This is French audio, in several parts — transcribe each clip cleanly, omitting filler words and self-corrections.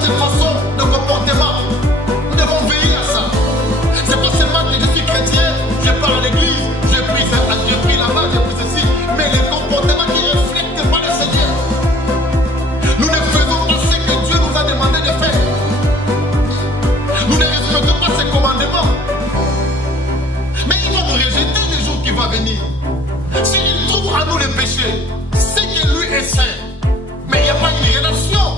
notre façon de comportement. Nous devons veiller à ça. C'est pas seulement que je suis chrétien, je pars à l'église, j'ai pris là-bas, j'ai pris ceci, mais les comportements qui ne reflètent pas le Seigneur. Nous ne faisons pas ce que Dieu nous a demandé de faire. Nous ne respectons pas ses commandements. Mais il va nous rejeter le jour qui va venir. S'il trouve à nous les péchés, c'est que lui est saint. Mais il n'y a pas une relation.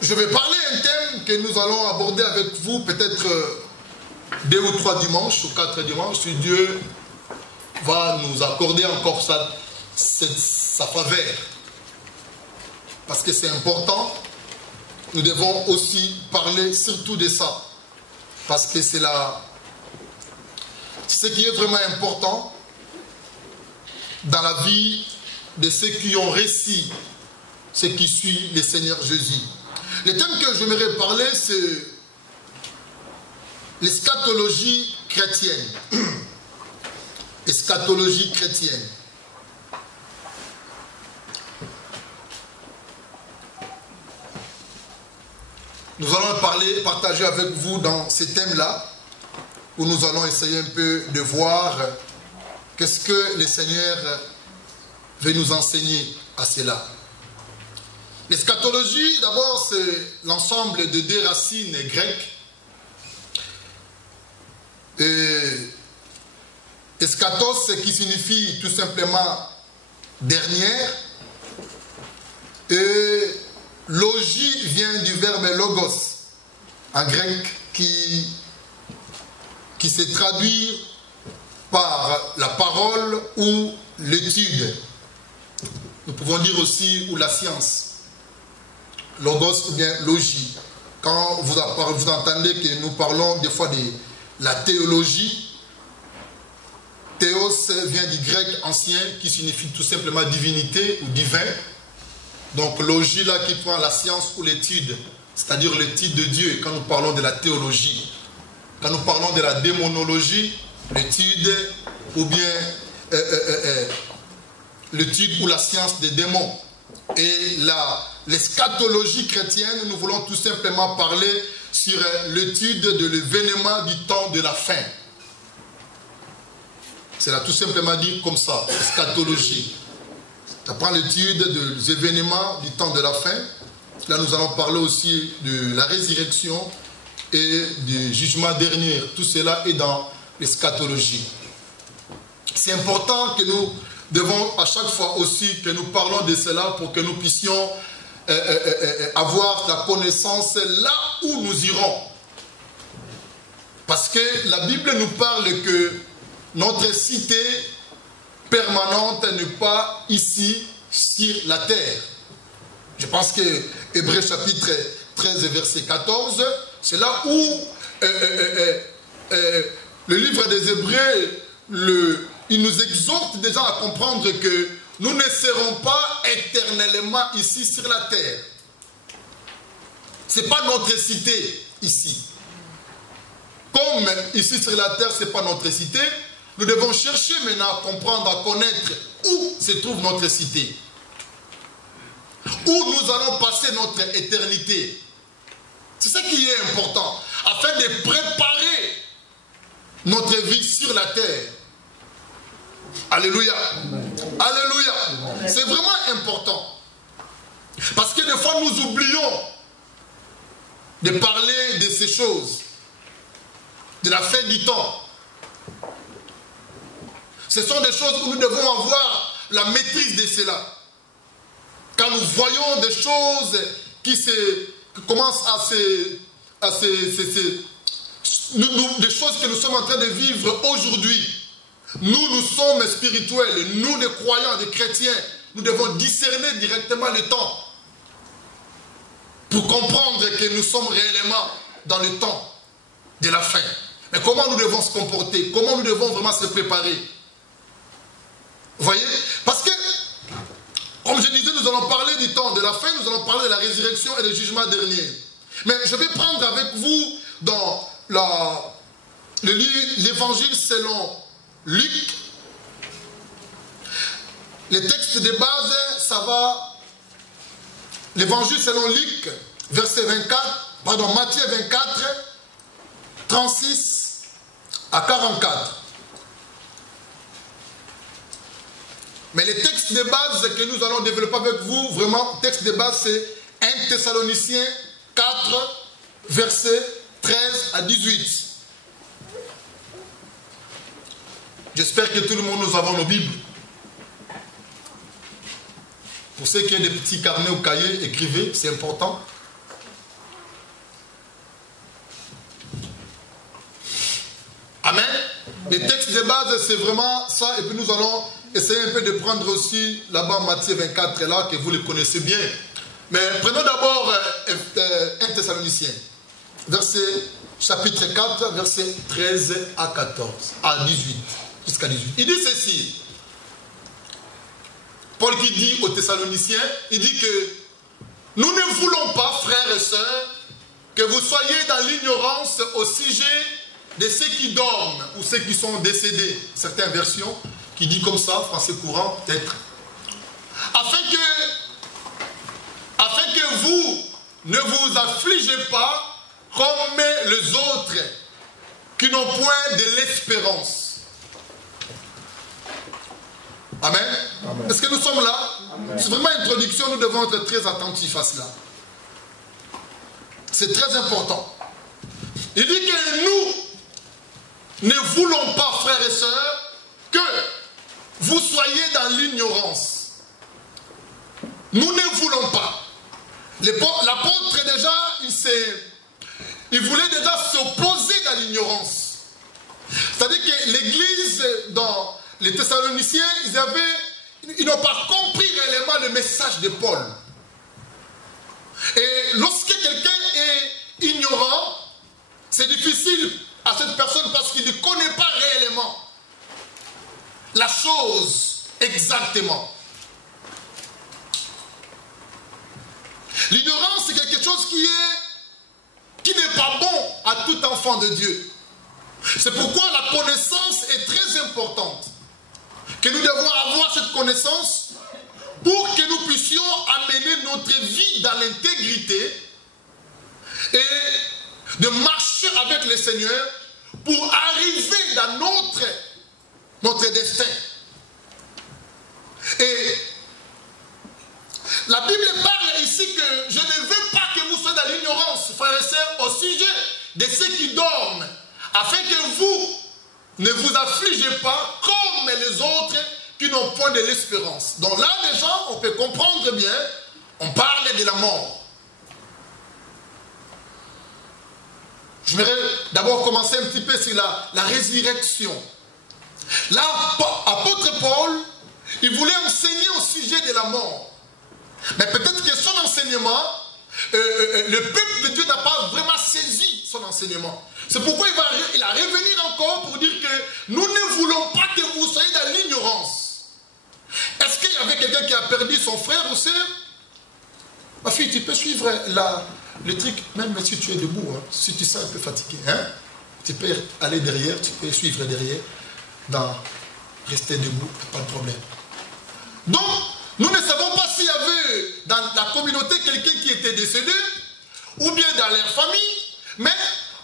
Je vais parler un thème que nous allons aborder avec vous peut-être 2 ou 3 dimanches ou 4 dimanches, si Dieu va nous accorder encore sa faveur. Parce que c'est important, nous devons aussi parler surtout de ça. Parce que c'est ce qui est vraiment important dans la vie de ceux qui ont réussi, ceux qui suivent le Seigneur Jésus. Le thème que j'aimerais parler, c'est l'eschatologie chrétienne. Eschatologie chrétienne. Nous allons partager avec vous dans ces thèmes-là, où nous allons essayer un peu de voir qu'est-ce que le Seigneur veut nous enseigner à cela. L'eschatologie, d'abord, c'est l'ensemble de 2 racines grecques. Eschatos, qui signifie tout simplement dernière. Et logie vient du verbe logos, en grec, qui se traduit par la parole ou l'étude. Nous pouvons dire aussi ou la science. Logos ou bien logie. Quand vous entendez que nous parlons des fois de la théologie, théos vient du grec ancien qui signifie tout simplement divinité ou divin. Donc logie là qui prend la science ou l'étude, c'est-à-dire l'étude de Dieu quand nous parlons de la théologie. Quand nous parlons de la démonologie, l'étude ou bien l'étude ou la science des démons. Et l'eschatologie chrétienne, nous voulons tout simplement parler sur l'étude de l'événement du temps de la fin. C'est là tout simplement dit comme ça, eschatologie. Ça prend l'étude des événements du temps de la fin. Là, nous allons parler aussi de la résurrection et du jugement dernier. Tout cela est dans l'eschatologie. C'est important que nous devons à chaque fois aussi que nous parlons de cela pour que nous puissions avoir la connaissance là où nous irons. Parce que la Bible nous parle que notre cité permanente n'est pas ici sur la terre. Je pense que Hébreux chapitre 13 verset 14, c'est là où le livre des Hébreux, il nous exhorte déjà à comprendre que nous ne serons pas éternellement ici sur la terre. Ce n'est pas notre cité ici. Comme ici sur la terre, ce n'est pas notre cité, nous devons chercher maintenant à comprendre, à connaître où se trouve notre cité. Où nous allons passer notre éternité. C'est ce qui est important, afin de préparer notre vie sur la terre. Alléluia. Alléluia. C'est vraiment important. Parce que des fois nous oublions de parler de ces choses, de la fin du temps. Ce sont des choses où nous devons avoir la maîtrise de cela. Quand nous voyons des choses qui commencent à des choses que nous sommes en train de vivre aujourd'hui. Nous sommes spirituels, nous les croyants, les chrétiens, nous devons discerner directement le temps pour comprendre que nous sommes réellement dans le temps de la fin. Mais comment nous devons se comporter? Comment nous devons vraiment se préparer? Vous voyez? Parce que, comme je disais, nous allons parler du temps de la fin, nous allons parler de la résurrection et du jugement dernier. Mais je vais prendre avec vous dans l'évangile selon Luc. Les textes de base, ça va. L'évangile selon Luc, verset 24, pardon, Matthieu 24, 36 à 44. Mais les textes de base que nous allons développer avec vous, vraiment, texte de base, c'est 1 Thessaloniciens 4, verset 13 à 18. J'espère que tout le monde, nous avons nos Bibles. Pour ceux qui ont des petits carnets ou cahiers, écrivez, c'est important. Amen. Les textes de base, c'est vraiment ça. Et puis nous allons essayer un peu de prendre aussi là-bas Matthieu 24, là, que vous le connaissez bien. Mais prenons d'abord 1 Thessaloniciens, chapitre 4, verset 13 à 14, à 18, jusqu'à 18. Il dit ceci. Paul qui dit aux Thessaloniciens, il dit que nous ne voulons pas, frères et sœurs, que vous soyez dans l'ignorance au sujet de ceux qui dorment ou ceux qui sont décédés. Certaines versions qui disent comme ça, français courant peut-être. Afin que vous ne vous affligez pas comme les autres qui n'ont point de l'espérance. Amen. Amen. Est-ce que nous sommes là? C'est vraiment une introduction, nous devons être très attentifs à cela. C'est très important. Il dit que nous ne voulons pas, frères et sœurs, que vous soyez dans l'ignorance. Nous ne voulons pas. L'apôtre déjà, il voulait déjà s'opposer à l'ignorance. C'est-à-dire que l'église dans les Thessaloniciens, ils n'ont pas compris réellement le message de Paul. Et lorsque quelqu'un est ignorant, c'est difficile à cette personne parce qu'il ne connaît pas réellement la chose exactement. L'ignorance, c'est quelque chose qui n'est pas bon à tout enfant de Dieu. C'est pourquoi la connaissance est très importante. Que nous devons avoir cette connaissance pour que nous puissions amener notre vie dans l'intégrité et de marcher avec le Seigneur pour arriver dans notre destin. Et la Bible parle ici que je ne veux pas que vous soyez dans l'ignorance, frères et sœurs, au sujet de ceux qui dorment, afin que vous ne vous affligez pas comme les autres qui n'ont point de l'espérance. Donc là déjà, on peut comprendre bien, on parle de la mort. Je voudrais d'abord commencer un petit peu sur la résurrection. Là, apôtre Paul, il voulait enseigner au sujet de la mort. Mais peut-être que son enseignement, le peuple de Dieu n'a pas vraiment saisi son enseignement. C'est pourquoi il va revenir encore pour dire que nous ne voulons pas que vous soyez dans l'ignorance. Est-ce qu'il y avait quelqu'un qui a perdu son frère ou sœur? Ma fille, tu peux suivre le truc, même si tu es debout, hein, si tu sens un peu fatigué. Hein, tu peux aller derrière, tu peux suivre derrière, rester debout, pas de problème. Donc, nous ne savons pas s'il y avait dans la communauté quelqu'un qui était décédé, ou bien dans leur famille, mais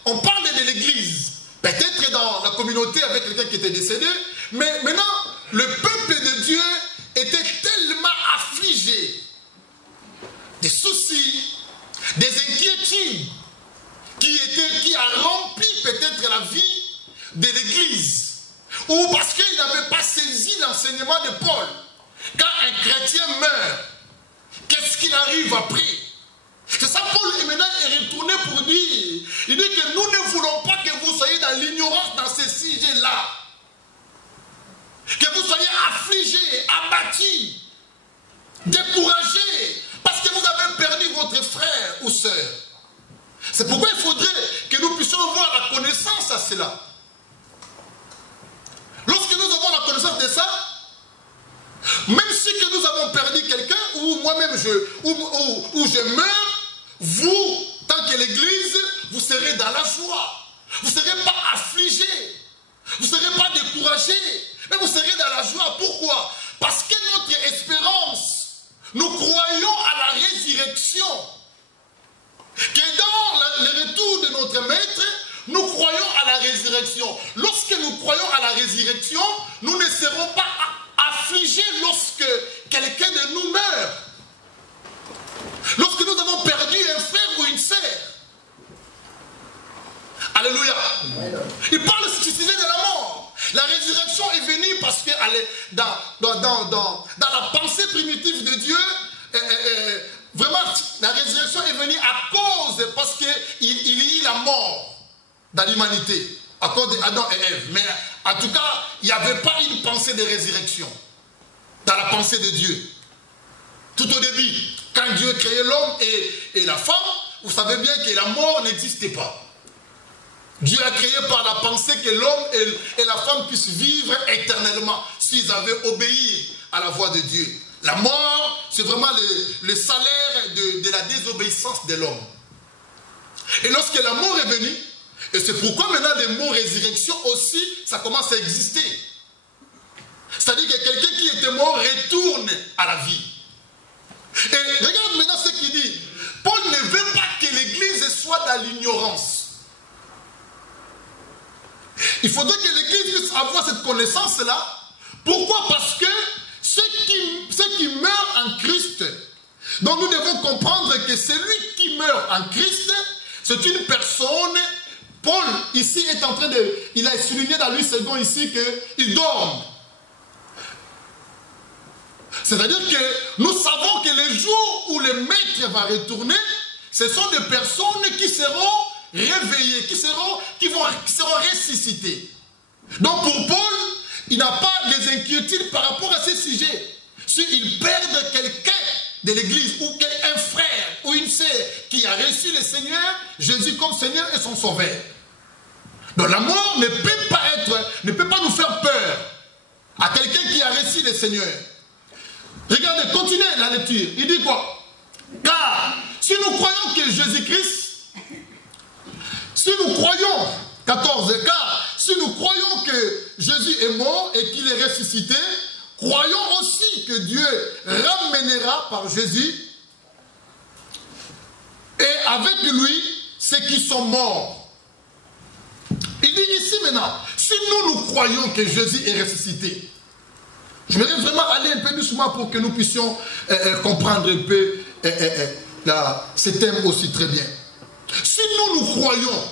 on parle de l'église. Peut-être dans la communauté avec quelqu'un qui était décédé, mais maintenant, le peuple de Dieu était tellement affligé des soucis, des inquiétudes qui a rempli peut-être la vie de l'église. Ou parce qu'il n'avait pas saisi l'enseignement de Paul. Quand un chrétien meurt, qu'est-ce qu'il arrive après? C'est ça, Paul maintenant est retourné pour dire, il dit que nous ne voulons pas que vous soyez abattus, découragés, parce que vous avez perdu votre frère ou sœur. C'est pourquoi il faudrait que nous puissions avoir la connaissance à cela. Lorsque nous avons la connaissance de ça, même si que nous avons perdu quelqu'un, ou moi-même je meurs, vous, tant que l'Église, vous serez dans la joie. Vous ne serez pas affligés. Vous ne serez pas découragés. Mais vous serez dans la joie. Pourquoi? Parce que notre espérance, nous croyons à la résurrection. Que dans le retour de notre Maître, nous croyons à la résurrection. Lorsque nous croyons à la résurrection, nous ne serons pas affligés lorsque quelqu'un de nous meurt. Lorsque nous avons perdu un frère ou une sœur. Alléluia. Il parle du sujet de la mort. La résurrection est venue parce que dans la pensée primitive de Dieu, vraiment, la résurrection est venue à cause, parce qu'il y a eu la mort dans l'humanité, à cause d'Adam et Ève. Mais en tout cas, il n'y avait pas une pensée de résurrection dans la pensée de Dieu. Tout au début, quand Dieu créait l'homme et la femme, vous savez bien que la mort n'existait pas. Dieu a créé par la pensée que l'homme et la femme puissent vivre éternellement s'ils avaient obéi à la voix de Dieu. La mort, c'est vraiment le salaire de la désobéissance de l'homme. Et lorsque la mort est venue, et c'est pourquoi maintenant le mot résurrection aussi, ça commence à exister. C'est-à-dire que quelqu'un qui était mort retourne à la vie. Et regarde maintenant ce qu'il dit. Paul ne veut pas que l'Église soit dans l'ignorance. Il faudrait que l'Église puisse avoir cette connaissance-là. Pourquoi? Parce que ceux qui meurent en Christ, donc nous devons comprendre que celui qui meurt en Christ, c'est une personne. Paul, ici, est en train de... Il a souligné dans lui second ici qu'il dort. C'est-à-dire que nous savons que le jour où le Maître va retourner, ce sont des personnes qui seront réveillées, qui seront ressuscitées. Donc pour Paul, il n'a pas des inquiétudes par rapport à ces sujets. S'il perd quelqu'un de l'Église, ou un frère ou une sœur qui a reçu le Seigneur, Jésus comme Seigneur et son Sauveur. Donc la mort ne peut pas nous faire peur à quelqu'un qui a reçu le Seigneur. Regardez, continuez la lecture. Il dit quoi? Car si nous croyons que Jésus-Christ, si nous croyons, 14, car si nous croyons que Jésus est mort et qu'il est ressuscité, croyons aussi que Dieu ramènera par Jésus et avec lui ceux qui sont morts. Il dit ici maintenant, si nous croyons que Jésus est ressuscité, je voudrais vraiment aller un peu doucement pour que nous puissions comprendre un peu ce thème aussi très bien. Si nous croyons,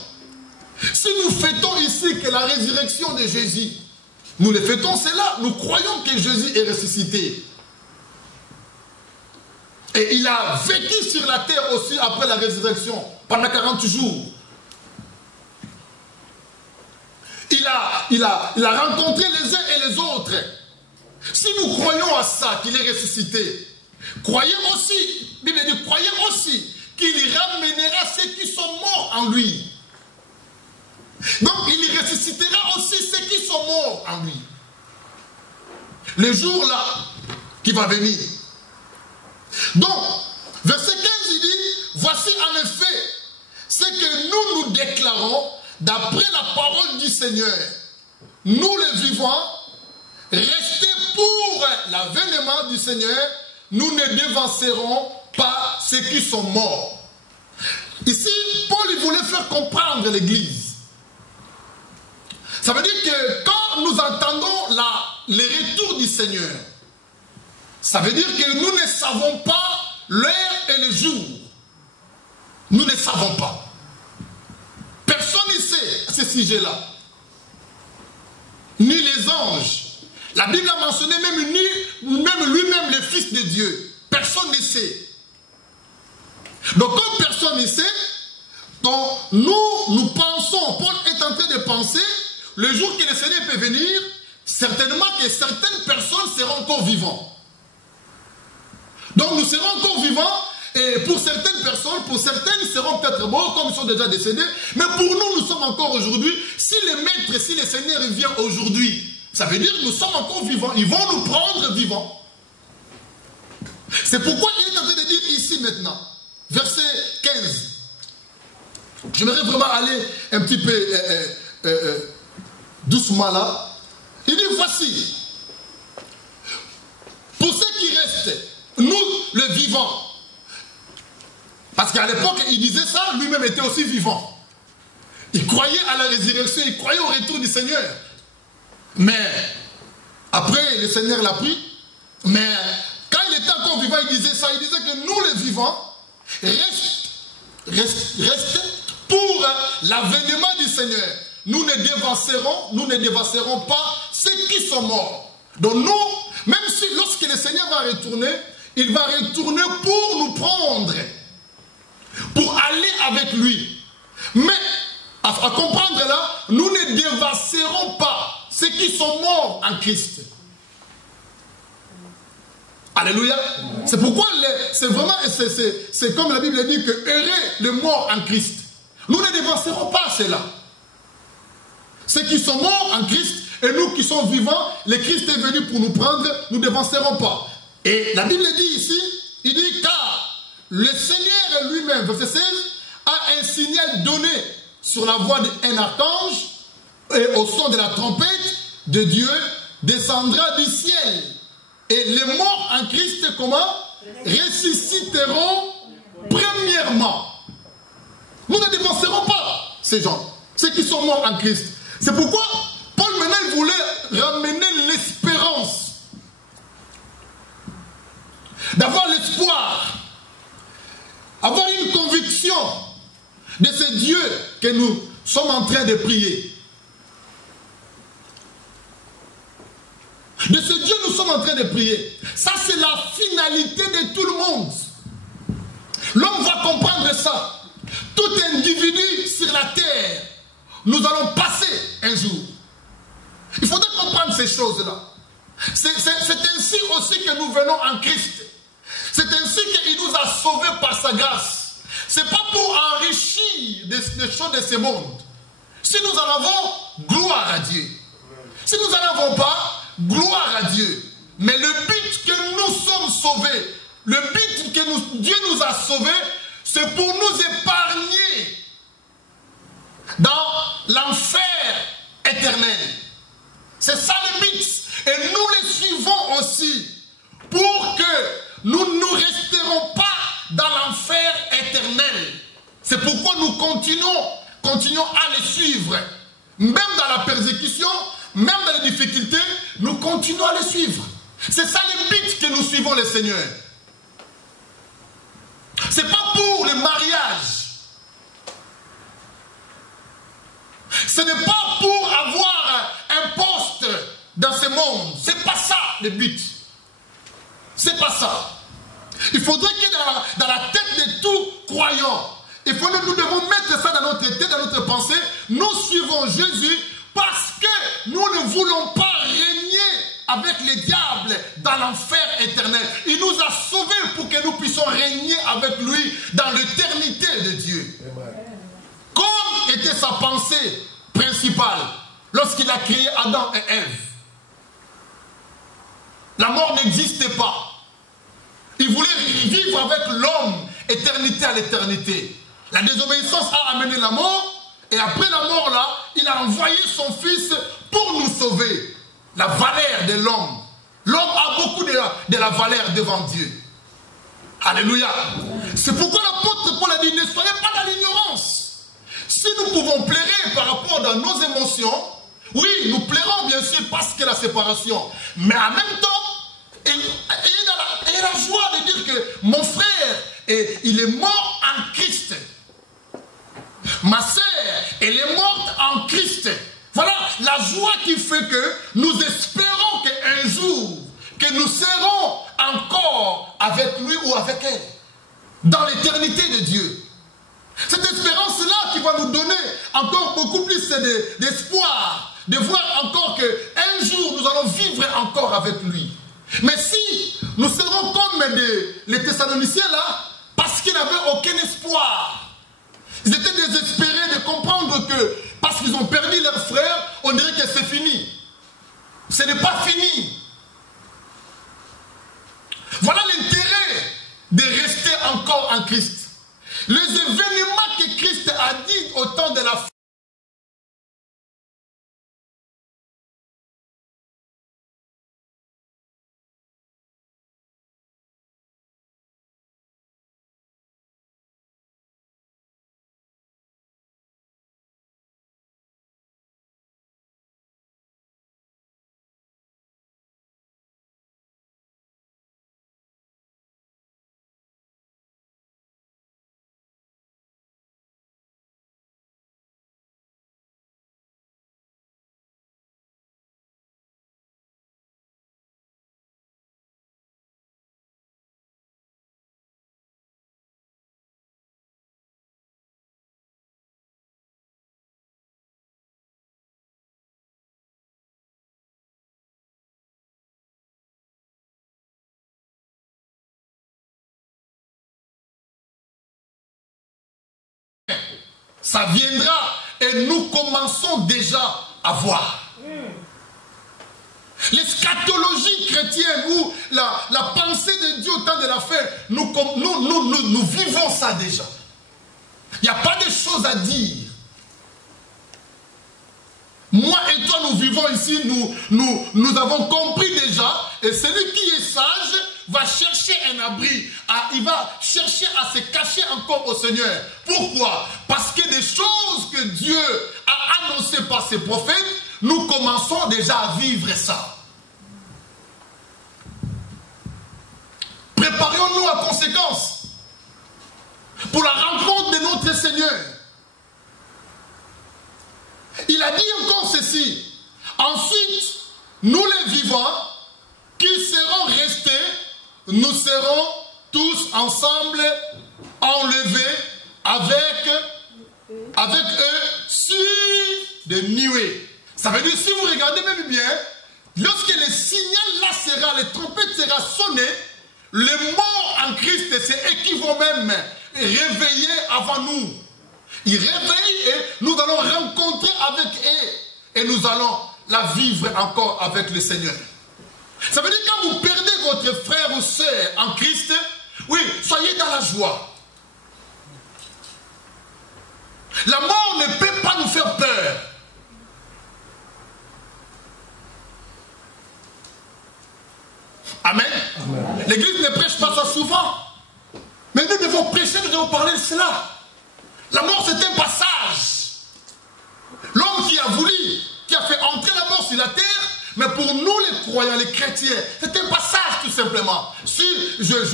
si nous fêtons ici que la résurrection de Jésus, nous le fêtons, c'est là, nous croyons que Jésus est ressuscité. Et il a vécu sur la terre aussi après la résurrection, pendant 40 jours. Il a rencontré les uns et les autres. Si nous croyons à ça, qu'il est ressuscité, croyez aussi, Bible dit, croyez aussi qu'il ramènera ceux qui sont morts en lui. Donc il ressuscitera aussi ceux qui sont morts en lui. Le jour là qui va venir. Donc, verset 15 il dit, voici en effet ce que nous déclarons d'après la parole du Seigneur. Nous les vivants, restés pour l'avènement du Seigneur, nous ne dévancerons pas ceux qui sont morts. Ici, Paul il voulait faire comprendre l'Église. Ça veut dire que quand nous entendons le retour du Seigneur, ça veut dire que nous ne savons pas l'heure et le jour. Nous ne savons pas. Personne ne sait à ce sujet-là. Ni les anges. La Bible a mentionné même lui-même le Fils de Dieu. Personne ne sait. Donc comme personne ne sait, donc nous pensons, Paul est en train de penser, le jour que le Seigneur peut venir, certainement que certaines personnes seront encore vivantes. Donc nous serons encore vivants. Et pour certaines personnes, pour certaines, ils seront peut-être morts comme ils sont déjà décédés. Mais pour nous, nous sommes encore aujourd'hui. Si les maîtres, si les seigneurs viennent aujourd'hui, ça veut dire que nous sommes encore vivants. Ils vont nous prendre vivants. C'est pourquoi il est en train de dire ici maintenant, verset 15. J'aimerais vraiment aller un petit peu doucement là. Il dit, voici, pour ceux qui restent, nous, le vivant. Parce qu'à l'époque, il disait ça, lui-même était aussi vivant. Il croyait à la résurrection, il croyait au retour du Seigneur. Mais, après, le Seigneur l'a pris. Mais, quand il était encore vivant, il disait ça. Il disait que nous, les vivants, restent pour l'avènement du Seigneur. Nous ne dévancerons pas ceux qui sont morts. Donc nous, même si lorsque le Seigneur va retourner, il va retourner pour nous prendre. Pour aller avec lui. Mais, à comprendre là, nous ne dévasserons pas ceux qui sont morts en Christ. Alléluia. C'est pourquoi c'est vraiment, c'est comme la Bible dit que heureux les morts en Christ. Nous ne dévasserons pas cela. Ceux qui sont morts en Christ et nous qui sommes vivants, le Christ est venu pour nous prendre, nous ne dévancerons pas. Et la Bible dit ici, il dit car le Seigneur lui-même, verset 16, a un signal donné sur la voix d'un archange et au son de la trompette de Dieu descendra du ciel. Et les morts en Christ, comment? Ressusciteront premièrement. Nous ne dépenserons pas ces gens, ceux qui sont morts en Christ. C'est pourquoi Paul maintenant il voulait ramener l'espérance. D'avoir l'espoir. Avoir une conviction de ce Dieu que nous sommes en train de prier. De ce Dieu nous sommes en train de prier. Ça c'est la finalité de tout le monde. L'homme va comprendre ça. Tout individu sur la terre, nous allons passer un jour. Il faudrait comprendre ces choses-là. C'est ainsi aussi que nous venons en Christ. C'est ainsi qu'il nous a sauvés par sa grâce. Ce n'est pas pour enrichir des choses de ce monde. Si nous en avons, gloire à Dieu. Si nous n'en avons pas, gloire à Dieu. Mais le but que nous sommes sauvés, le but que Dieu nous a sauvés, c'est pour nous épargner dans l'enfer éternel. C'est ça le but. Et nous les suivons aussi pour que nous ne resterons pas dans l'enfer éternel. C'est pourquoi nous continuons à les suivre. Même dans la persécution, même dans les difficultés, nous continuons à les suivre. C'est ça le but que nous suivons le Seigneur. Ce n'est pas pour le mariage. Ce n'est pas pour avoir un poste dans ce monde. Ce n'est pas ça le but. C'est pas ça. Il faudrait que dans la tête de tout croyant, nous devons mettre ça dans notre tête, dans notre pensée. Nous suivons Jésus parce que nous ne voulons pas régner avec les diables dans l'enfer éternel. Il nous a sauvés pour que nous puissions régner avec lui dans l'éternité de Dieu. Comme était sa pensée principale lorsqu'il a créé Adam et Ève. La mort n'existait pas. Il voulait vivre avec l'homme, éternité à l'éternité. La désobéissance a amené la mort, et après la mort là, il a envoyé son fils pour nous sauver. La valeur de l'homme. L'homme a beaucoup de la valeur devant Dieu. Alléluia. C'est pourquoi l'apôtre Paul a dit, ne soyez pas dans l'ignorance. Si nous pouvons pleurer par rapport à nos émotions, oui, nous pleurons bien sûr parce que la séparation. Mais en même temps, ayez la joie de dire que mon frère, il est mort en Christ. Ma sœur, elle est morte en Christ. Voilà la joie qui fait que nous espérons qu'un jour, que nous serons encore avec lui ou avec elle, dans l'éternité de Dieu. Cette espérance-là qui va nous donner encore beaucoup plus d'espoir, de voir encore qu'un jour nous allons vivre encore avec lui. Mais si nous serons comme les Thessaloniciens là, parce qu'ils n'avaient aucun espoir. Ils étaient désespérés de comprendre que, parce qu'ils ont perdu leurs frères, on dirait que c'est fini. Ce n'est pas fini. Voilà l'intérêt de rester encore en Christ. Les événements que Christ a dit au temps de la fin, ça viendra et nous commençons déjà à voir. L'eschatologie chrétienne ou la pensée de Dieu au temps de la fin, nous vivons ça déjà. Il n'y a pas de choses à dire. Moi et toi, nous vivons ici, nous avons compris déjà, et celui qui est sage va chercher un abri, il va chercher à se cacher encore au Seigneur. Pourquoi? Parce que des choses que Dieu a annoncées par ses prophètes, nous commençons déjà à vivre ça. Préparons-nous à conséquence pour la rencontre de notre Seigneur. Il a dit encore ceci. Ensuite, nous les vivants qui serons restés, nous serons tous ensemble enlevés avec eux sur des nuées. Ça veut dire, si vous regardez même bien, lorsque le signal là sera, les trompettes sera sonné, les morts en Christ, c'est eux qui vont même réveiller avant nous. Ils réveillent et nous allons rencontrer avec eux et nous allons la vivre encore avec le Seigneur. Ça veut dire que quand vous perdez votre frère ou soeur en Christ, oui, soyez dans la joie. La mort ne peut pas nous faire peur. Amen. L'Église ne prêche pas ça souvent. Mais nous devons prêcher, nous devons parler de cela. La mort, c'est un passage. L'homme qui a voulu, qui a fait entrer la mort sur la terre, mais pour nous les croyants, les chrétiens, c'est un passage tout simplement. Si je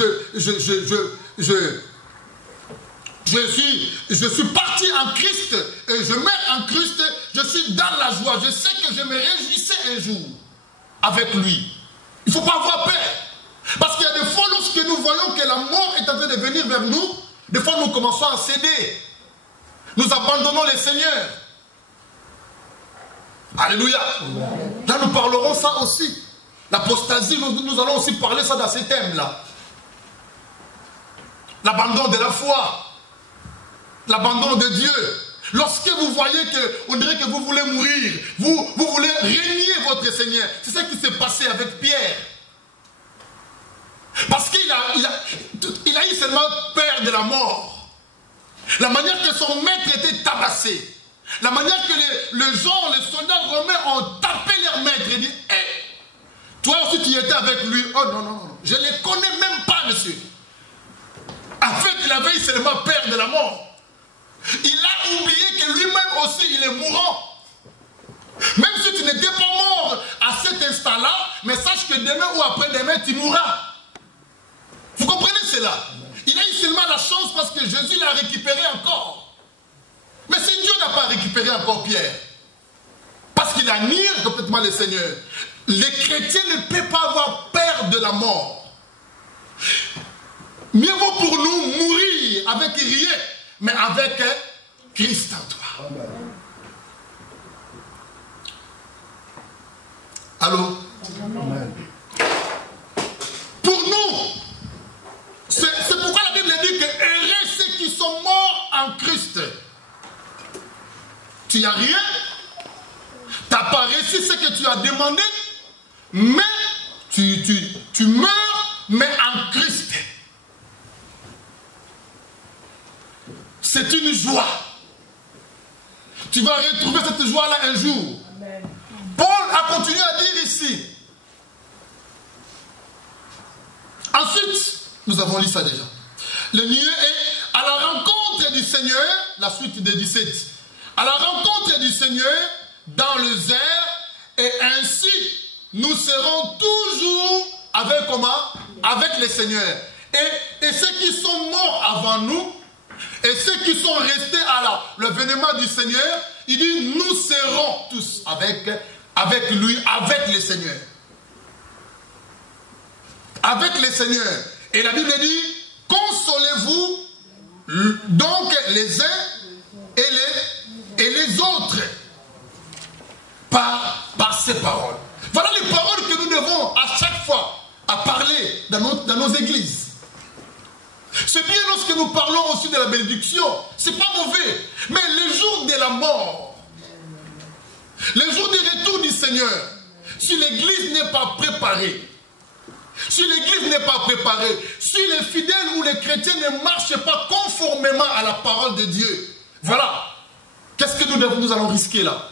suis parti en Christ, et je meurs en Christ, je suis dans la joie. Je sais que je me réjouissais un jour avec lui. Il ne faut pas avoir peur. Parce qu'il y a des fois, lorsque nous voyons que la mort est en train de venir vers nous, des fois nous commençons à céder. Nous abandonnons les seigneurs. Alléluia. Là, nous parlerons ça aussi. L'apostasie, nous allons aussi parler ça dans ces thèmes-là. L'abandon de la foi. L'abandon de Dieu. Lorsque vous voyez qu'on dirait que vous voulez mourir, vous voulez régner votre Seigneur. C'est ça qui s'est passé avec Pierre. Parce qu'il a eu seulement peur de la mort. La manière que son maître était tabassé. La manière que les soldats romains ont tapé leur maître et dit, hey, toi aussi tu étais avec lui. Oh non, non, non, je ne les connais même pas, monsieur. En fait, il avait eu seulement peur de la mort. Il a oublié que lui-même aussi, il est mourant. Même si tu n'étais pas mort à cet instant-là, mais sache que demain ou après-demain, tu mourras. Vous comprenez cela? Il a eu seulement la chance parce que Jésus l'a récupéré encore. Mais si Dieu n'a pas récupéré encore Pierre, parce qu'il a nié complètement le Seigneur, les chrétiens ne peuvent pas avoir peur de la mort. Mieux vaut pour nous mourir avec rien, mais avec Christ en toi. Allô? Amen. Pour nous tu n'as rien, tu n'as pas reçu ce que tu as demandé, mais tu meurs, mais en Christ. C'est une joie. Tu vas retrouver cette joie-là un jour. Amen. Paul a continué à dire ici. Ensuite, nous avons lu ça déjà. Le mieux est à la rencontre du Seigneur, la suite des 17. À la rencontre du Seigneur dans les airs, et ainsi nous serons toujours avec comment? Avec le Seigneur. Et ceux qui sont morts avant nous, et ceux qui sont restés à l'événement du Seigneur, il dit nous serons tous avec lui, avec le Seigneur. Avec le Seigneur. Et la Bible dit, consolez-vous donc les uns et les autres par ces paroles. Voilà les paroles que nous devons à chaque fois à parler dans nos églises. C'est bien lorsque nous parlons aussi de la bénédiction, c'est pas mauvais. Mais le jour de la mort, le jour du retour du Seigneur, si l'église n'est pas préparée, si les fidèles ou les chrétiens ne marchent pas conformément à la parole de Dieu, voilà, qu'est-ce que nous allons risquer là?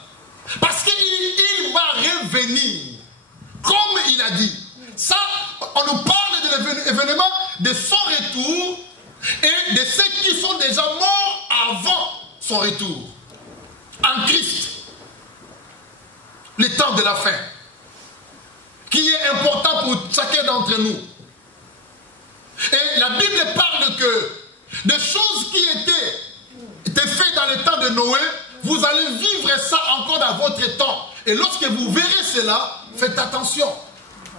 Parce qu'il va revenir, comme il a dit. Ça, on nous parle de l'événement de son retour et de ceux qui sont déjà morts avant son retour. En Christ. Le temps de la fin. Qui est important pour chacun d'entre nous. Et la Bible parle que des choses qui étaient faites dans le temps de Noé, vous allez vivre ça encore dans votre temps. Et lorsque vous verrez cela, faites attention.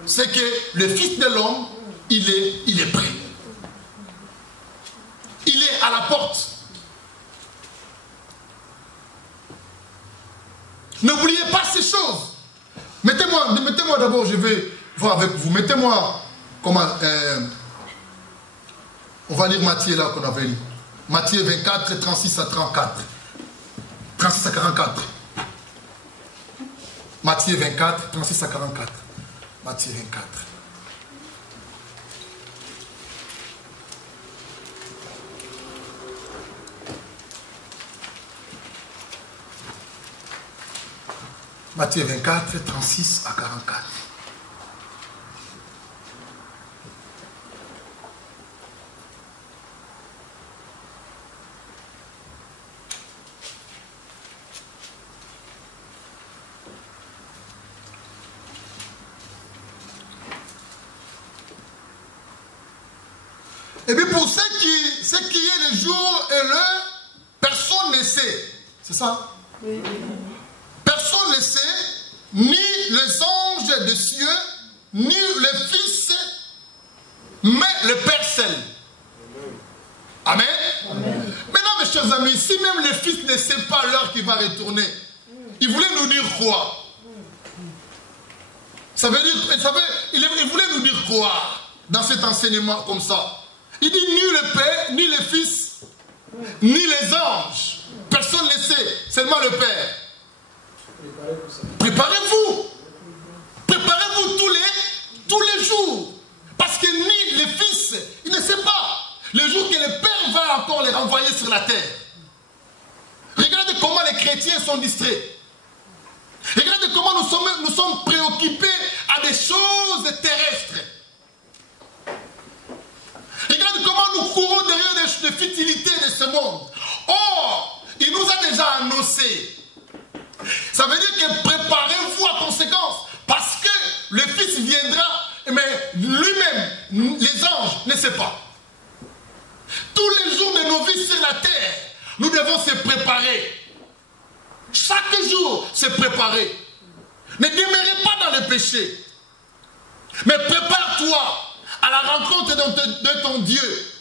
C'est que le Fils de l'homme, il est prêt. Il est à la porte. N'oubliez pas ces choses. Mettez-moi d'abord, je vais voir avec vous. Mettez-moi comment... on va lire Matthieu là qu'on avait lu. Matthieu 24, 36 à 34. 36 à 44. Matthieu 24, 36 à 44. Matthieu 24. Matthieu 24, 36 à 44. Et puis pour ce qui est le jour et l'heure, personne ne sait. C'est ça? Oui. Personne ne sait, ni les anges des cieux, ni le Fils, mais le Père seul. Amen. Amen. Maintenant, mes chers amis, si même le Fils ne sait pas l'heure qu'il va retourner, il voulait nous dire quoi? Ça veut dire, il voulait nous dire quoi dans cet enseignement comme ça? Il dit ni le Père, ni le Fils, ni les anges. Personne ne sait, seulement le Père. Préparez-vous. Préparez-vous tous les jours. Parce que ni le Fils, il ne sait pas. Le jour que le Père va encore les renvoyer sur la terre. Regardez comment les chrétiens sont distraits. Regardez comment nous sommes préoccupés à des choses terrestres. Regardez comment nous courons derrière des futilités de ce monde. Or, il nous a déjà annoncé. Ça veut dire que préparez-vous à conséquence. Parce que le Fils viendra, mais lui-même, les anges, ne sait pas. Tous les jours de nos vies sur la terre, nous devons se préparer. Chaque jour, se préparer. Ne demeurez pas dans le péché. Mais prépare-toi à la rencontre de ton Dieu.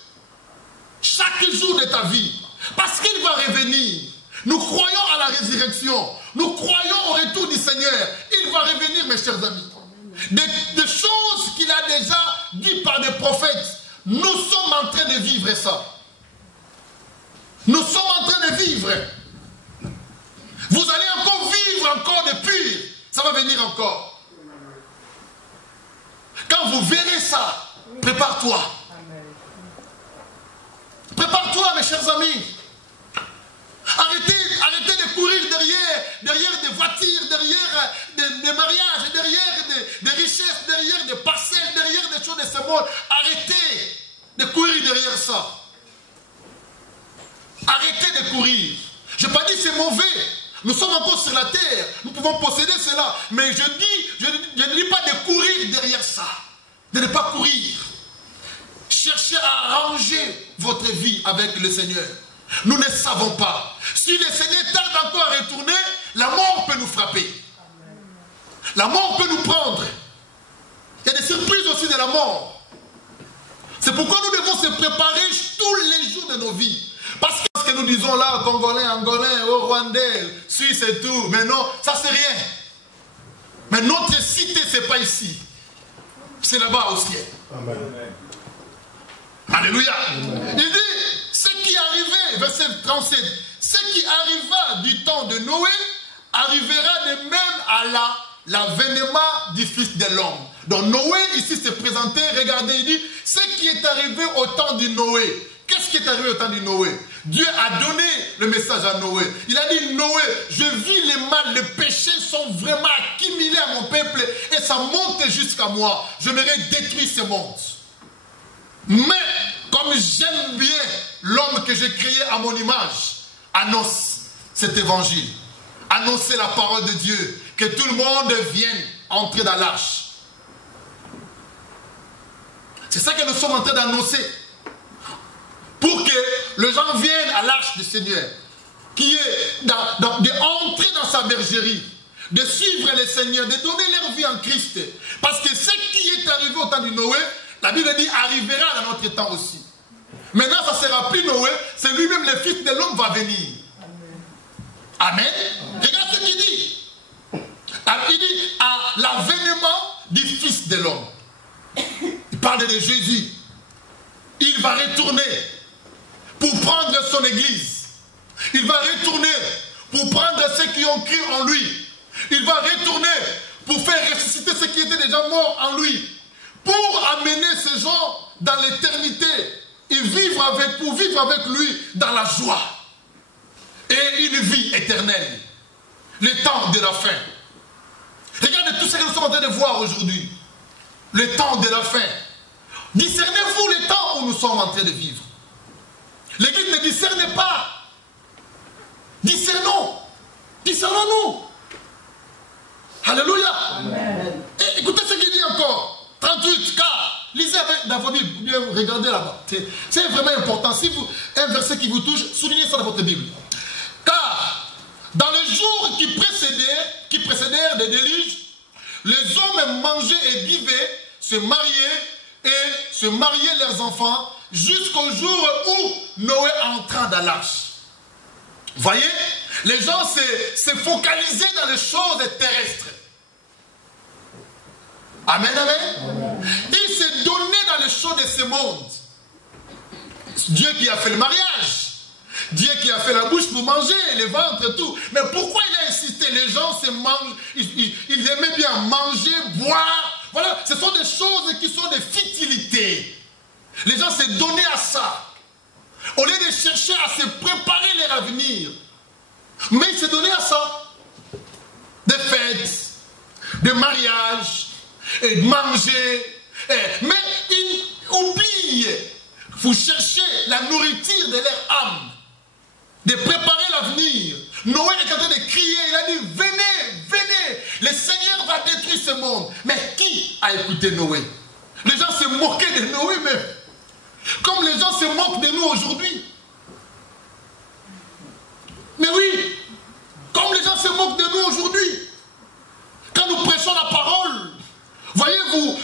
Chaque jour de ta vie. Parce qu'il va revenir. Nous croyons à la résurrection. Nous croyons au retour du Seigneur. Il va revenir, mes chers amis. Des choses qu'il a déjà dit par des prophètes. Nous sommes en train de vivre ça. Nous sommes en train de vivre. Vous allez encore vivre encore de pire. Ça va venir encore. Quand vous verrez ça, prépare-toi. Prépare-toi, mes chers amis. Arrêtez de courir derrière des voitures, derrière des mariages, derrière des richesses, derrière des parcelles, derrière des choses de ce monde. Arrêtez de courir derrière ça. Arrêtez de courir. Je n'ai pas dit que c'est mauvais. Nous sommes encore sur la terre. Nous pouvons posséder cela. Mais je ne dis pas de courir derrière ça. De ne pas courir. Cherchez à arranger votre vie avec le Seigneur. Nous ne savons pas. Si le Seigneur tarde encore à retourner, la mort peut nous frapper. La mort peut nous prendre. Il y a des surprises aussi de la mort. C'est pourquoi nous devons se préparer tous les jours de nos vies. Parce que ce que nous disons là, Congolais, Angolais, Rwandais, Suisse et tout, mais non, ça c'est rien. Mais notre cité, c'est pas ici. C'est là-bas au ciel. Amen. Alléluia. Amen. Il dit, ce qui arrivait, verset 37, ce qui arriva du temps de Noé, arrivera de même à l'avènement du Fils de l'homme. Donc Noé, ici, s'est présenté, regardez, il dit, ce qui est arrivé au temps de Noé. Qu'est-ce qui est arrivé au temps de Noé? Dieu a donné le message à Noé. Il a dit, Noé, je vis les mal, les péchés sont vraiment accumulés à mon peuple et ça monte jusqu'à moi. Je m'aurais détruit ce monde. Mais, comme j'aime bien l'homme que j'ai créé à mon image, annonce cet évangile. Annoncez la parole de Dieu. Que tout le monde vienne entrer dans l'arche. C'est ça que nous sommes en train d'annoncer. Pour que les gens viennent à l'arche du Seigneur. Qui est d'entrer dans sa bergerie. De suivre le Seigneur. De donner leur vie en Christ. Parce que ce qui est arrivé au temps de Noé, la Bible dit arrivera dans notre temps aussi. Maintenant, ça ne sera plus Noé. C'est lui-même le Fils de l'homme va venir. Amen. Regarde ce qu'il dit. Il dit à l'avènement du Fils de l'homme. Il parle de Jésus. Il va retourner pour prendre son église. Il va retourner pour prendre ceux qui ont cru en lui. Il va retourner pour faire ressusciter ceux qui étaient déjà morts en lui. Pour amener ces gens dans l'éternité et pour vivre avec lui dans la joie. Et une vie éternelle. Le temps de la fin. Regardez tout ce que nous sommes en train de voir aujourd'hui. Le temps de la fin. Discernez-vous le temps où nous sommes en train de vivre. L'église ne discerne pas. Discernons. Discernons-nous. Alléluia. Amen. Et écoutez ce qu'il dit encore. 38, car, lisez dans vos Bibles, regardez là-bas. C'est vraiment important. Si vous, un verset qui vous touche, soulignez ça dans votre Bible. Car, dans les jours qui précédèrent des déluges, les hommes mangeaient et buvaient, se mariaient leurs enfants, jusqu'au jour où Noé entra dans l'arche. Voyez, les gens se focalisaient dans les choses terrestres. Amen, amen. Ils se donnaient dans les choses de ce monde. Dieu qui a fait le mariage. Dieu qui a fait la bouche pour manger, le ventre et tout. Mais pourquoi il a insisté? Les gens se mangent, ils aimaient bien manger, boire. Voilà, ce sont des choses qui sont des futilités. Les gens se donnaient à ça. Au lieu de chercher à se préparer leur avenir. Mais ils se donnaient à ça. Des fêtes, des mariages, et de manger. Mais ils oublient. Vous cherchez la nourriture de leur âme. De préparer l'avenir. Noé est en train de crier. Il a dit, venez, venez. Le Seigneur va détruire ce monde. Mais qui a écouté Noé? Les gens se moquaient de Noé même. Comme les gens se moquent de nous aujourd'hui. Mais oui, comme les gens se moquent de nous aujourd'hui. Quand nous prêchons la parole, voyez-vous,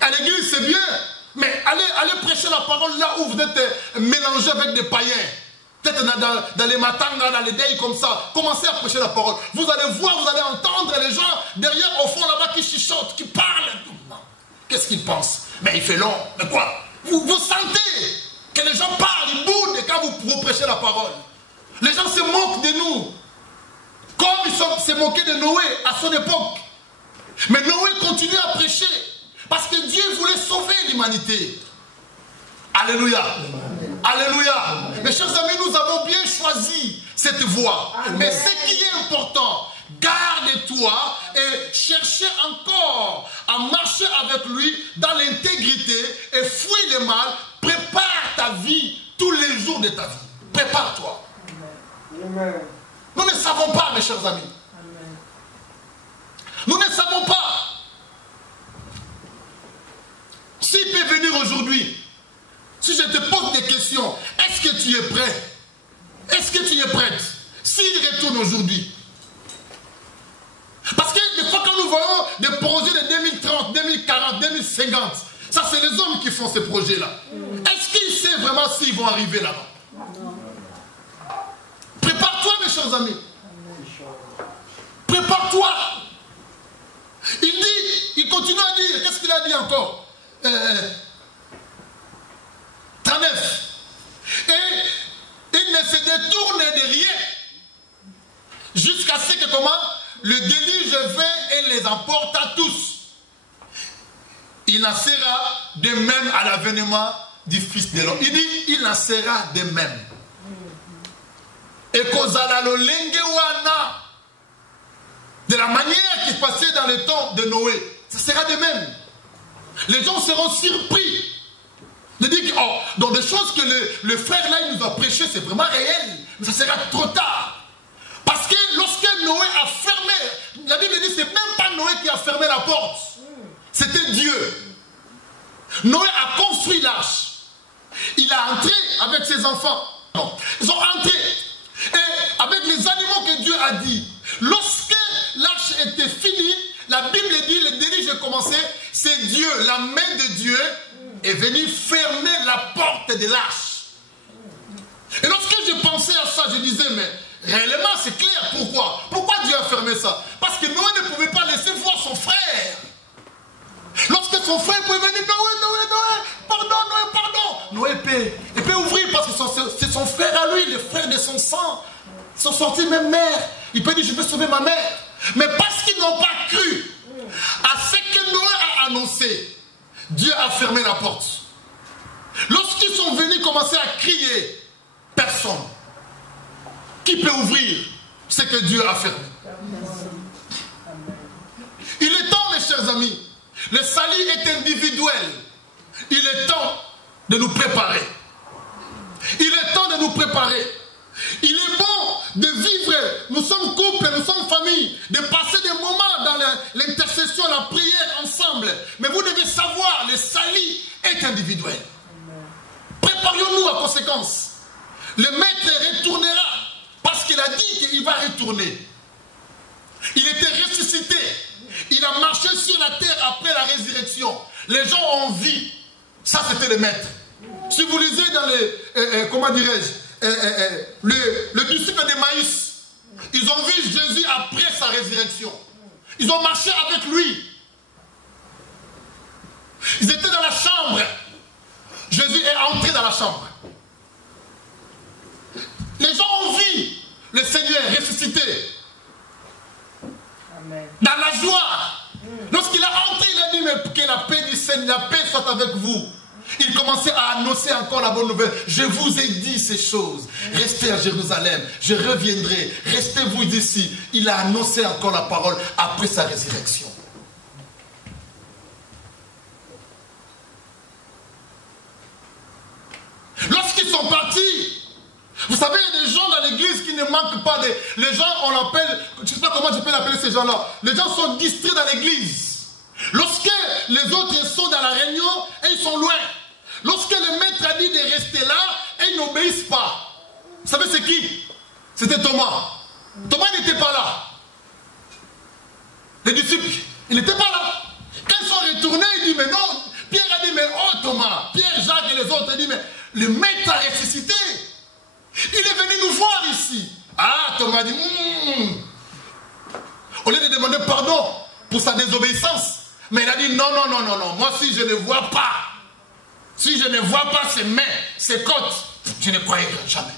à l'église c'est bien, mais allez prêcher la parole là où vous êtes mélangé avec des païens. Peut-être dans les matangas, dans les deuils comme ça. Commencez à prêcher la parole. Vous allez voir, vous allez entendre les gens derrière au fond là-bas qui chuchotent, qui parlent. Qu'est-ce qu'ils pensent? Mais il fait long. Mais quoi? Vous sentez que les gens parlent, ils boudent quand vous prêchez la parole. Les gens se moquent de nous. s'est moqué de Noé à son époque. Mais Noé continue à prêcher. Parce que Dieu voulait sauver l'humanité. Alléluia. Alléluia. Mes chers amis, nous avons bien choisi cette voie. Mais ce qui est important, garde-toi et cherchez encore à marcher avec lui dans l'intégrité et fuis le mal. Prépare ta vie tous les jours de ta vie. Prépare-toi. Nous ne savons pas, mes chers amis. Nous ne savons pas. S'il peut venir aujourd'hui, si je te pose des questions, est-ce que tu es prêt? Est-ce que tu es prête? S'il retourne aujourd'hui. Parce que des fois quand nous voyons des projets de 2030, 2040, 2050, ça c'est les hommes qui font ces projets-là. Est-ce qu'ils savent vraiment s'ils vont arriver là-bas? Prépare-toi mes chers amis. Prépare-toi. Il continue à dire, qu'est-ce qu'il a dit encore? 39. Et il ne se détourne de rien jusqu'à ce que comment le déluge vint et les emporte à tous. Il en sera de même à l'avènement du Fils de l'homme. Il dit, il en sera de même. Et kozala lolenge wana, de la manière qui passait dans le temps de Noé, ça sera de même. Les gens seront surpris de dire que, oh, donc des choses que le frère là il nous a prêché, c'est vraiment réel, mais ça sera trop tard. Parce que lorsque Noé a fermé, la Bible dit c'est même pas Noé qui a fermé la porte, c'était Dieu. Noé a construit l'arche. Il a entré avec ses enfants. Non. Ils ont entré. Et avec les animaux que Dieu a dit, lorsque l'arche était finie, la Bible dit, le déluge a commencé, c'est Dieu, la main de Dieu est venue fermer la porte de l'arche. Et lorsque je pensais à ça, je disais, mais réellement c'est clair, pourquoi? Pourquoi Dieu a fermé ça? Parce que Noé ne pouvait pas laisser voir son frère. Lorsque son frère pouvait venir, Noé, pardon, Noé, pardon. Noé peut ouvrir parce que c'est son frère à lui, le frère de son sang. Ils sont sortis même mère. Il peut dire, je peux sauver ma mère. Mais parce qu'ils n'ont pas cru à ce que Noé a annoncé, Dieu a fermé la porte. Lorsqu'ils sont venus commencer à crier, personne qui peut ouvrir ce que Dieu a fermé. Il est temps, mes chers amis, le salut est individuel. Il est temps de nous préparer. Il est temps de nous préparer. Il est bon de vivre, nous sommes couple, nous sommes famille, de passer des moments dans l'intercession, la prière ensemble. Mais vous devez savoir, le salut est individuel. Préparions-nous à conséquence. Le maître retournera parce qu'il a dit qu'il va retourner. Il était ressuscité. Il a marché sur la terre après la résurrection. Les gens ont vu. Ça, c'était le maître. Si vous lisez dans les... comment dirais-je le disciple d'Emmaüs, ils ont vu Jésus après sa résurrection. Ils ont marché avec lui. Ils étaient dans la chambre. Jésus est entré dans la chambre. Les gens ont vu le Seigneur ressuscité. Amen. Dans la joie. Lorsqu'il a entré, il a dit, mais que la paix du Seigneur, la paix soit avec vous. Il commençait à annoncer encore la bonne nouvelle. Je vous ai dit ces choses. Restez à Jérusalem. Je reviendrai. Restez-vous ici. Il a annoncé encore la parole après sa résurrection. Lorsqu'ils sont partis, vous savez, il y a des gens dans l'église qui ne manquent pas de... Les gens, on l'appelle... Je ne sais pas comment je peux l'appeler ces gens-là. Les gens sont distraits dans l'église. Lorsque les autres sont dans la réunion et ils sont loin. Lorsque le maître a dit de rester là, et ils n'obéissent pas. Vous savez c'est qui? C'était Thomas. Thomas n'était pas là. Les disciples, il n'était pas là. Quand ils sont retournés, il dit, mais non. Pierre a dit, mais oh Thomas. Pierre, Jacques et les autres, ils dit, mais le maître a ressuscité. Il est venu nous voir ici. Ah, Thomas dit, au lieu de demander pardon pour sa désobéissance, mais il a dit, non, moi si je ne vois pas, si je ne vois pas ses mains, ses côtes, je ne croirai jamais.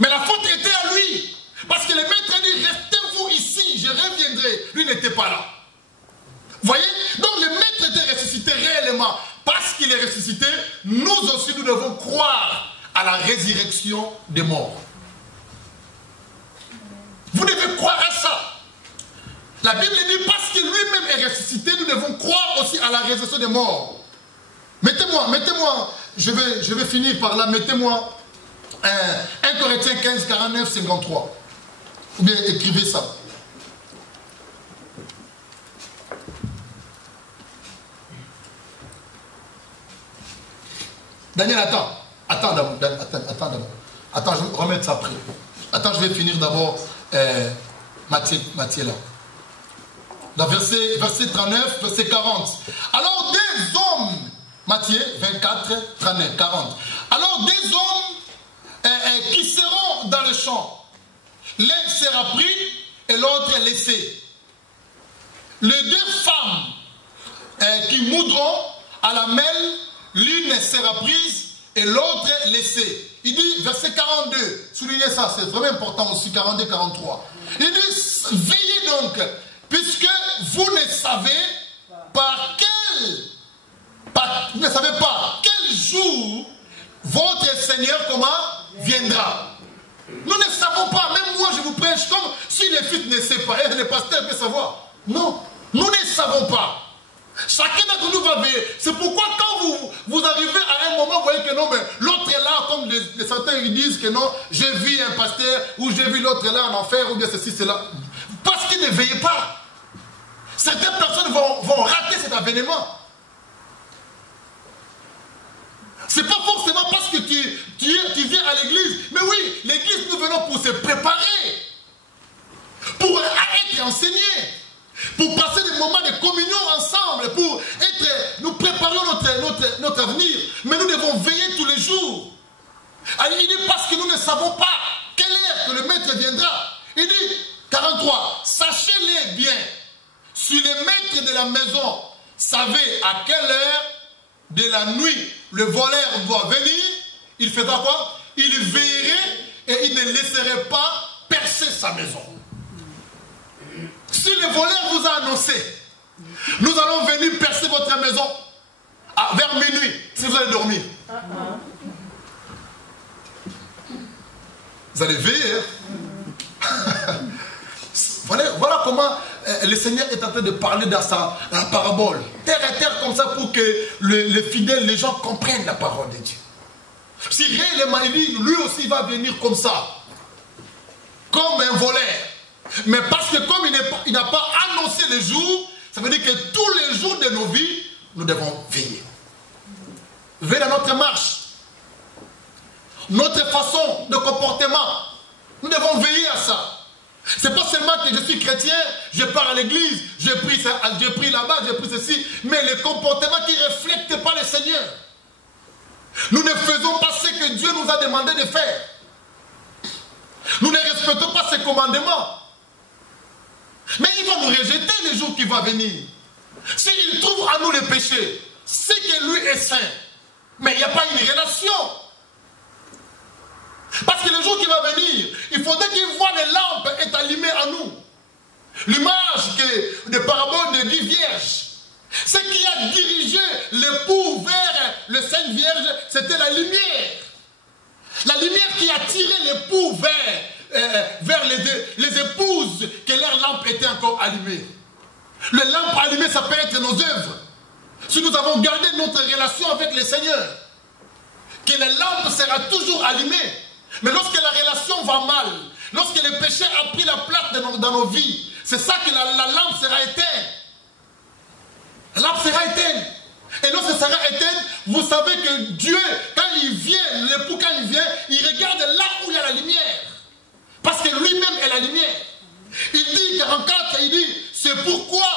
Mais la faute était à lui. Parce que le maître dit, restez-vous ici, je reviendrai. Lui n'était pas là. Vous voyez? Donc le maître était ressuscité réellement. Parce qu'il est ressuscité, nous aussi nous devons croire à la résurrection des morts. Vous devez croire à ça. La Bible dit, parce que lui-même est ressuscité, nous devons croire aussi à la résurrection des morts. Mettez-moi, je vais finir par là, mettez-moi 1 Corinthiens 15, 49, 53. Ou bien écrivez ça. Daniel, attends d'abord. Attends, je vais remettre ça après. Attends, je vais finir d'abord Matthieu là. Dans verset 39, verset 40. Alors des hommes, Matthieu 24, 39, 40. Alors des hommes qui seront dans le champ, l'un sera pris et l'autre laissé. Les deux femmes qui moudront à la mêle, l'une sera prise et l'autre laissée. Il dit, verset 42, soulignez ça, c'est vraiment important aussi, 42, 43. Il dit, veillez donc, puisque vous ne savez pas quel jour votre Seigneur viendra. Nous ne savons pas, même moi je vous prêche comme si les fils ne savent pas, et le pasteur peut savoir. Non, nous ne savons pas. Chacun d'entre nous va veiller. C'est pourquoi quand vous arrivez à un moment, vous voyez que non, mais l'autre est là, comme certains ils disent que non, j'ai vu un pasteur, ou j'ai vu l'autre là en enfer, ou bien ceci, cela. Parce qu'ils ne veillent pas. Certaines personnes vont rater cet avènement. C'est pas forcément parce que tu viens à l'église. Mais oui, l'église, nous venons pour se préparer. Pour être enseignés. Pour passer des moments de communion ensemble. Pour nous préparer notre avenir. Mais nous devons veiller tous les jours. Alors, il dit parce que nous ne savons pas quelle heure que le maître viendra. Il dit, 43, sachez-les bien. Si le maître de la maison savait à quelle heure de la nuit le voleur doit venir, il fera quoi? Il veillerait et il ne laisserait pas percer sa maison. Si le voleur vous a annoncé, nous allons venir percer votre maison vers minuit, si vous allez dormir. Vous allez veiller. Voilà comment le Seigneur est en train de parler dans sa parabole. Terre à terre comme ça pour que les fidèles, les gens comprennent la parole de Dieu. Si réellement lui aussi va venir comme ça, comme un voleur. Mais parce que comme il n'a pas annoncé le jour, ça veut dire que tous les jours de nos vies, nous devons veiller. Veiller dans notre marche, notre façon de comportement. Nous devons veiller à ça. C'est pas seulement que je suis chrétien, je pars à l'église, j'ai pris là-bas, j'ai pris ceci, mais les comportements qui ne reflètent pas le Seigneur. Nous ne faisons pas ce que Dieu nous a demandé de faire. Nous ne respectons pas ses commandements. Mais il va nous rejeter le jour qui va venir. S'il trouve en nous les péchés, c'est que lui est saint. Mais il n'y a pas une relation. Parce que le jour qui va venir, il faudrait qu'il voit les lampes être allumées en nous. L'image de parabole de 10 vierges. Ce qui a dirigé l'époux vers le Sainte Vierge, c'était la lumière. La lumière qui a tiré l'époux vers les épouses, que leur lampe était encore allumée. Le lampe allumée, ça peut être nos œuvres. Si nous avons gardé notre relation avec le Seigneur, que la lampe sera toujours allumée. Mais lorsque la relation va mal, lorsque le péché a pris la place dans nos vies, c'est ça que la lampe sera éteinte. La lampe sera éteinte. Et lorsque ça sera éteinte, vous savez que Dieu, quand il vient, l'époux quand il vient, il regarde là où il y a la lumière. Parce que lui-même est la lumière. Il dit, 44, il dit, c'est pourquoi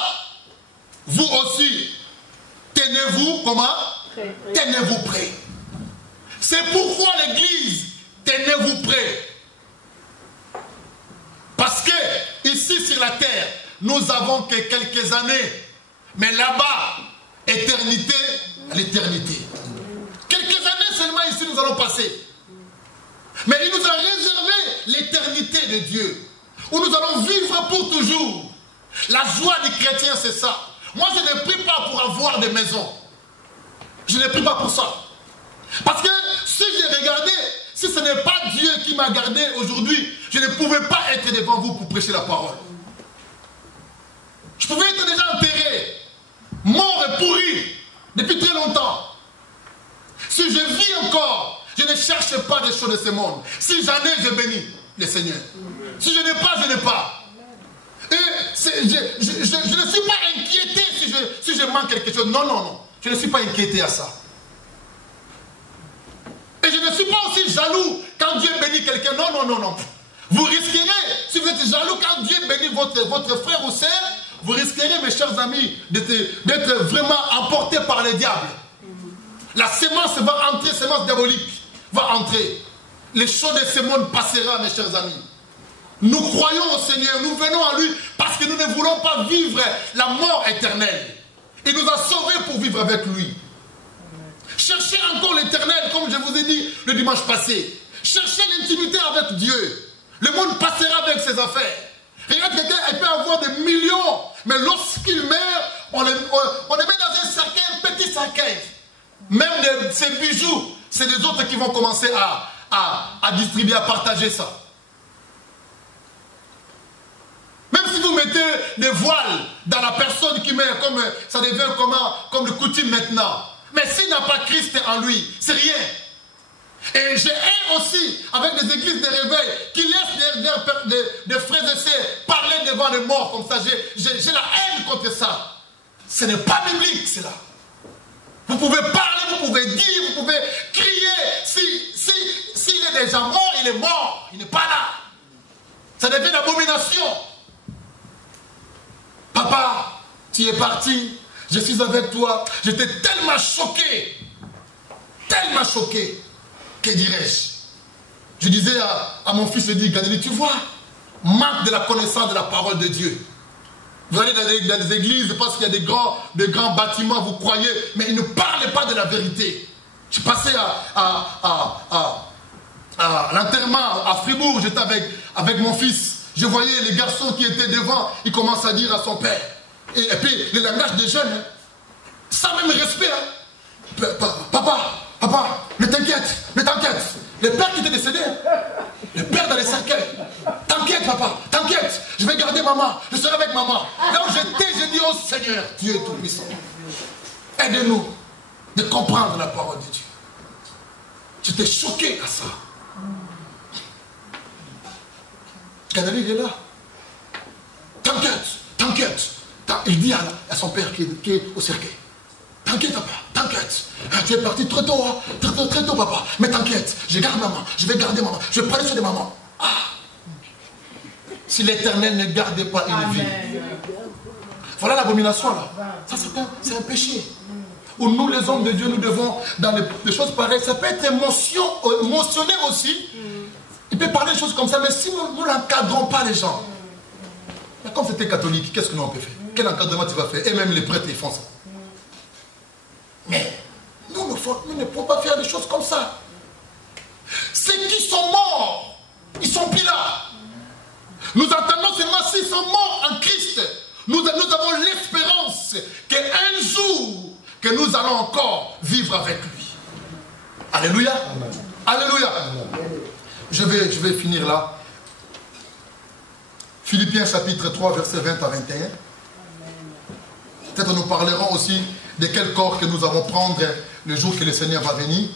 vous aussi, tenez-vous comment? Tenez-vous prêts. C'est pourquoi l'église, tenez-vous prêts. Parce que ici sur la terre, nous avons que quelques années. Mais là-bas, éternité à l'éternité. Quelques années seulement ici nous allons passer. Mais il nous a réservé l'éternité de Dieu, où nous allons vivre pour toujours. La joie du chrétien, c'est ça. Moi, je ne prie pas pour avoir des maisons. Je ne prie pas pour ça. Parce que si j'ai regardé, si ce n'est pas Dieu qui m'a gardé aujourd'hui, je ne pouvais pas être devant vous pour prêcher la parole. Je pouvais être déjà enterré, mort et pourri, depuis très longtemps. Si je vis encore, je ne cherche pas des choses de ce monde. Si j'en ai, je bénis le Seigneur. Si je n'ai pas, je n'ai pas. Et je ne suis pas inquiété si je manque quelque chose. Non, non, non. Je ne suis pas inquiété à ça. Et je ne suis pas aussi jaloux quand Dieu bénit quelqu'un. Non, non, non, non. Vous risquerez, si vous êtes jaloux quand Dieu bénit votre frère ou sœur, vous risquerez, mes chers amis, d'être vraiment emporté par le diable. La sémence va entrer, sémence diabolique va entrer. Les choses de ce monde passera, mes chers amis. Nous croyons au Seigneur, nous venons à lui parce que nous ne voulons pas vivre la mort éternelle. Il nous a sauvés pour vivre avec lui. Cherchez encore l'éternel, comme je vous ai dit le dimanche passé. Cherchez l'intimité avec Dieu. Le monde passera avec ses affaires. Regarde, quelqu'un, il peut avoir des millions, mais lorsqu'il meurt, on les met dans un cercueil, un petit cercueil. Même ces bijoux, c'est les autres qui vont commencer à distribuer, à partager ça. Même si vous mettez des voiles dans la personne qui meurt, comme ça devient comme le coutume maintenant. Mais s'il n'a pas Christ en lui, c'est rien. Et j'ai haine aussi avec des églises de réveil qui laissent des frères et sœurs parler devant les morts comme ça. J'ai la haine contre ça. Ce n'est pas biblique, cela. Vous pouvez parler, vous pouvez dire, vous pouvez crier. S'il est déjà mort, il est mort. Il n'est pas là. Ça devient une abomination. Papa, tu es parti. Je suis avec toi. J'étais tellement choqué. Tellement choqué. Que dirais-je? Je disais à mon fils, je dis, Gadeli, tu vois, manque de la connaissance de la parole de Dieu. Vous allez dans des églises parce qu'il y a des grands bâtiments, vous croyez, mais ils ne parlent pas de la vérité. Je passais à l'enterrement à Fribourg, j'étais avec mon fils. Je voyais les garçons qui étaient devant, ils commencent à dire à son père. Et puis, le langage des jeunes, hein, sans même respect. Hein. Papa, ne t'inquiète. Le père qui était décédé, le père dans les cercueils. T'inquiète, papa, t'inquiète. Je vais garder maman, je serai avec maman. Là où j'étais, j'ai dit, oh Seigneur, Dieu est tout-puissant. Aide-nous de comprendre la parole de Dieu. J'étais choqué à ça. Gadeli, il est là. T'inquiète. Il dit à son père qui est au cercueil. T'inquiète, papa, t'inquiète. Tu es parti très tôt, hein? Très tôt, papa. Mais t'inquiète, je garde maman, je vais garder maman, je vais prendre soin de maman. Ah. Si l'Éternel ne gardait pas une vie. Voilà l'abomination là. Ça, c'est un péché. Où nous, les hommes de Dieu, nous devons, dans des choses pareilles, ça peut être émotionné aussi. Il peut parler de choses comme ça, mais si nous n'encadrons pas les gens. Mais comme c'était catholique, qu'est-ce que nous on peut faire? Quel encadrement tu vas faire? Et même les prêtres, ils font ça. Mais nous ne pouvons pas faire des choses comme ça. Ceux qui sont morts, ils sont plus là. Nous attendons seulement s'ils sont morts en Christ. Nous avons l'espérance qu'un jour, que nous allons encore vivre avec lui. Alléluia. Amen. Alléluia. Amen. Je vais finir là. Philippiens chapitre 3, versets 20 à 21. Peut-être nous parlerons aussi de quel corps que nous allons prendre le jour que le Seigneur va venir.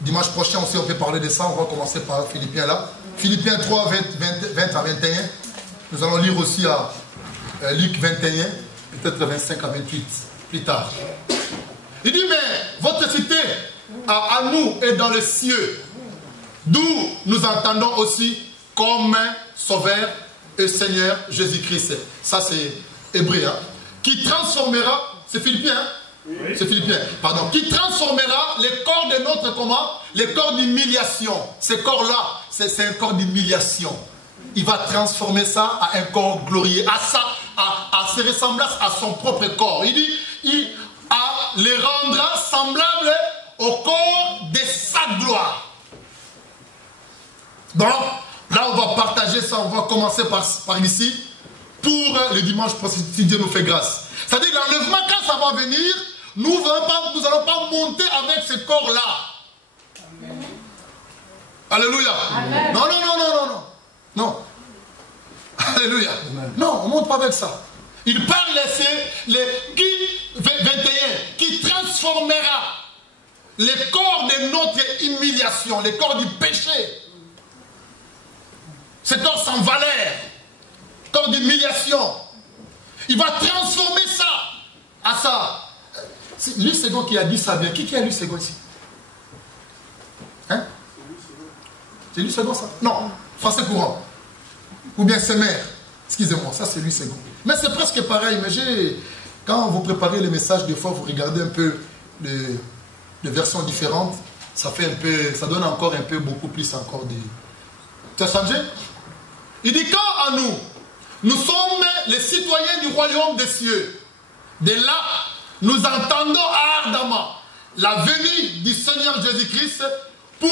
Dimanche prochain aussi on peut parler de ça. On va commencer par Philippiens là. Philippiens 3, 20 à 21. Nous allons lire aussi à Luc 21, peut-être 25 à 28 plus tard. Il dit, mais votre cité à nous est dans les cieux, d'où nous entendons aussi comme Sauveur et Seigneur Jésus-Christ. Ça c'est hébreu, hein? Qui transformera, c'est Philippiens, hein? Oui. C'est Philippiens, pardon. Qui transformera les corps de notre comment? Les corps d'humiliation. Ces corps-là, c'est un corps d'humiliation. Il va transformer ça à un corps glorieux, à ses ressemblances à son propre corps. Il dit, les rendra semblables au corps de sa gloire. Donc, là, on va partager ça, on va commencer par ici, pour le dimanche prochain, si Dieu nous fait grâce. C'est-à-dire que l'enlèvement, quand ça va venir, nous n'allons pas monter avec ce corps-là. Alléluia. Amen. Non, non, non, non, non, non. Non. Alléluia. Amen. Non, on ne monte pas avec ça. Il parle, c'est qui 21, qui transformera les corps de notre humiliation, les corps du péché. Ce corps sans valeur, corps d'humiliation. Il va transformer ça à ça. C'est lui second qui a dit ça bien. Qui a lu second ici? Hein? C'est lui second ça? Non, français courant. Ou bien c'est mère. Excusez-moi, ça c'est lui second. Mais c'est presque pareil. Mais quand vous préparez les messages, des fois vous regardez un peu les versions différentes. Ça fait un peu, ça donne encore un peu beaucoup plus encore de... Tu as changé? Il dit quand à nous sommes les citoyens du royaume des cieux. De là, nous entendons ardemment la venue du Seigneur Jésus-Christ pour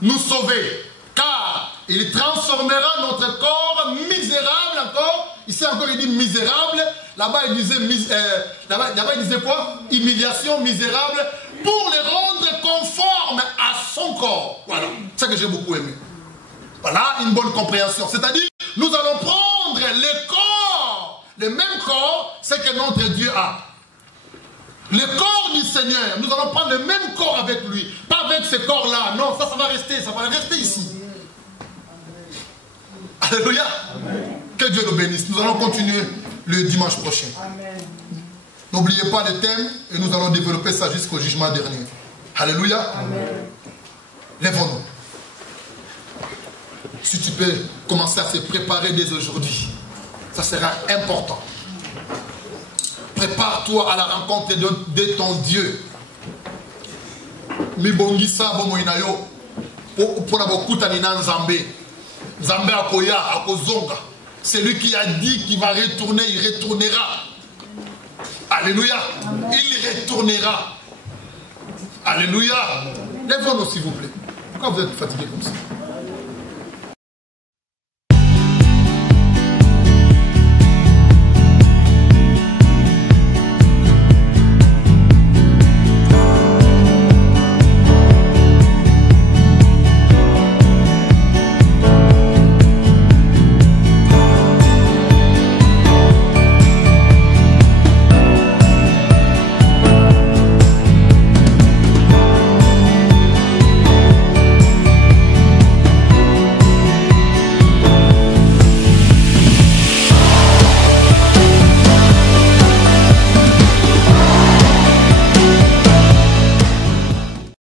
nous sauver. Car il transformera notre corps misérable encore. Ici encore il dit misérable. Là-bas il disait quoi? Humiliation misérable. Pour les rendre conformes à son corps. Voilà, c'est ça que j'ai beaucoup aimé. Voilà une bonne compréhension. C'est-à-dire, nous allons prendre le corps, le même corps, c'est que notre Dieu a. Le corps du Seigneur, nous allons prendre le même corps avec lui. Pas avec ce corps-là. Non, ça va rester ici. Alléluia. Amen. Que Dieu nous bénisse. Nous allons continuer le dimanche prochain. N'oubliez pas le thème et nous allons développer ça jusqu'au jugement dernier. Alléluia. Amen. Lèvons-nous. Si tu peux commencer à se préparer dès aujourd'hui, ça sera important. Prépare-toi à la rencontre de ton Dieu. Mibongisa bomoinayo pour la bokutanina nzambe. Nzambe akoya akozonga. C'est lui qui a dit qu'il va retourner, il retournera. Alléluia. Amen. Il retournera. Alléluia. Lèvons-nous s'il vous plaît. Pourquoi vous êtes fatigués comme ça?